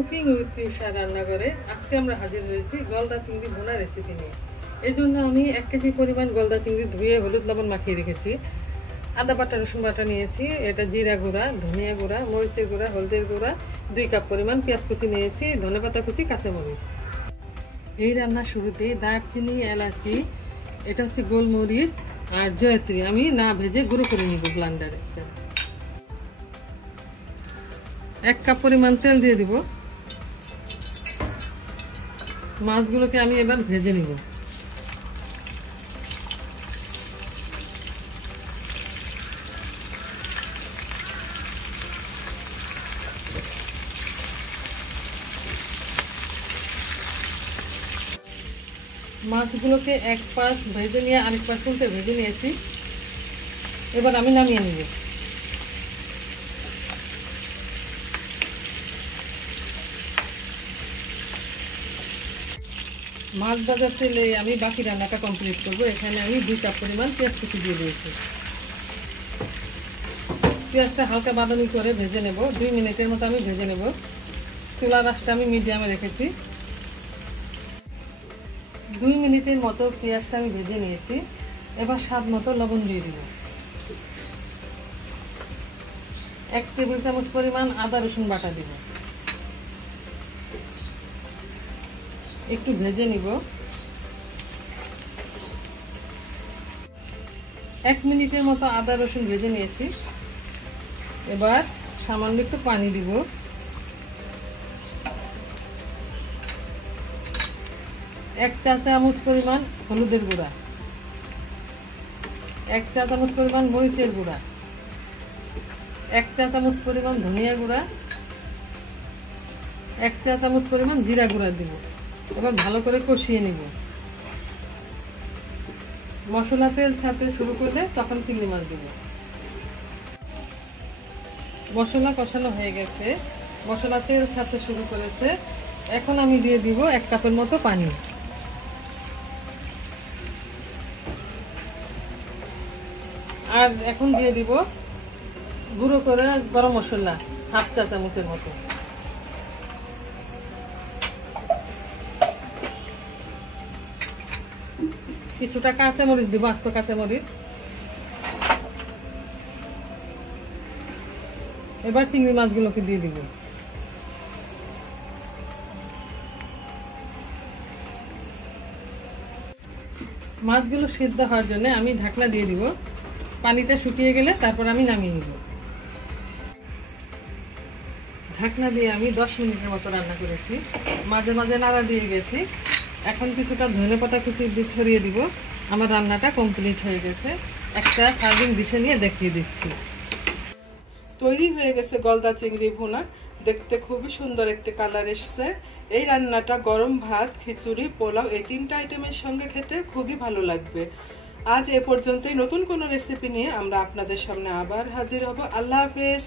Cooking with Trisha রান্নাঘরে আজকে আমরা হাজির হয়েছি গলদা চিংড়ি ভুনা রেসিপি নিয়ে। এই জন্য আমি 1 কেজি পরিমাণ গলদা চিংড়ি ধুয়ে হলুদ লবণ মাখিয়ে রেখেছি। আদা বাটা রসুন বাটা নিয়েছি, এটা জিরা গুঁড়া, ধনিয়া গুঁড়া, মরিচের গুঁড়া, হলদের গুঁড়া, 2 কাপ পরিমাণ পেঁয়াজ কুচি নিয়েছি, ধনেপাতা কুচি, কাঁচামরিচ। এই রান্নার শুরুতে দারচিনি, এলাচি, এটা হচ্ছে গোলমরিচ আর জয়ত্রী আমি না ভেজে গুঁড়ো করে নিব ব্লেন্ডারে। 1 কাপ পরিমাণ তেল দিয়ে দিব। মাছগুলোকে আমি এবার ভেজে নিব। মাছগুলোকে এক পাশ ভেজে নিয়ে আরেক পাশ উল্টে ভেজে নিয়েছি। এবার আমি নামিয়ে নিব। মাছ ভাজার তেলে আমি বাকি রান্নাটা কমপ্লিট করবো। এখানে আমি 2 কাপ পরিমাণ পেঁয়াজ কুচি দিয়ে দিয়েছি। পেঁয়াজটা হালকা বাদামি করে ভেজে নেব, 2 মিনিটের মতো আমি ভেজে নেব। চুলার আঁচটা আমি মিডিয়ামে রেখেছি। 2 মিনিটের মতো পেঁয়াজটা আমি ভেজে নিয়েছি। এবার স্বাদ মতো লবণ দিয়ে দিব। 1 টেবিল চামচ পরিমাণ আদা রসুন বাটা দিব। একটু ভেজে নিব। 1 মিনিটের মতো আদা রসুন ভেজে নিয়েছি। এবার সামান্য একটু পানি দিব। 1 চা চামচ পরিমাণ হলুদের গুঁড়া, 1 চা চামচ পরিমাণ মরিচের গুঁড়া, 1 চা চামচ পরিমাণ ধনিয়া গুঁড়া, 1 চা চামচ পরিমাণ জিরা গুঁড়া দিব। এবার ভালো করে কষিয়ে নিব। মশলা তেল ছাড়তে শুরু করলে তখন চিংড়ি মাছ দিব। মশলা কষানো হয়ে গেছে, মশলা তেল ছাড়তে শুরু করেছে। এখন আমি দিয়ে দিব 1 কাপের মতো পানি। আর এখন দিয়ে দিব গুঁড়ো করে গরম মশলা 1/2 চা চামচের মতো। কিছুটা কাঁচামরিচ দিব, আস্ত কাঁচামরিচ। এবার চিংড়ি মাছগুলোকে দিয়ে দিব। মাছগুলো সিদ্ধ হওয়ার জন্য আমি ঢাকনা দিয়ে দিব। পানিটা শুকিয়ে গেলে তারপর আমি নামিয়ে নিব। ঢাকনা দিয়ে আমি 10 মিনিটের মতো রান্না করেছি। মাঝে মাঝে নাড়া দিয়ে গেছি। এখন কিছুটা ধনেপাতা কুচি ছড়িয়ে দিব। আমার রান্নাটা কমপ্লিট হয়ে গেছে। একটা সার্ভিং ডিশে নিয়ে দেখিয়ে দিচ্ছি। তৈরি হয়ে গেছে গলদা চিংড়ি ভুনা। দেখতে খুবই সুন্দর একটি কালার এসছে। এই রান্নাটা গরম ভাত, খিচুড়ি, পোলাও এই 3টা আইটেমের সঙ্গে খেতে খুবই ভালো লাগবে। আজ এ পর্যন্তই। নতুন কোনো রেসিপি নিয়ে আমরা আপনাদের সামনে আবার হাজির হব। আল্লাহ হাফেজ।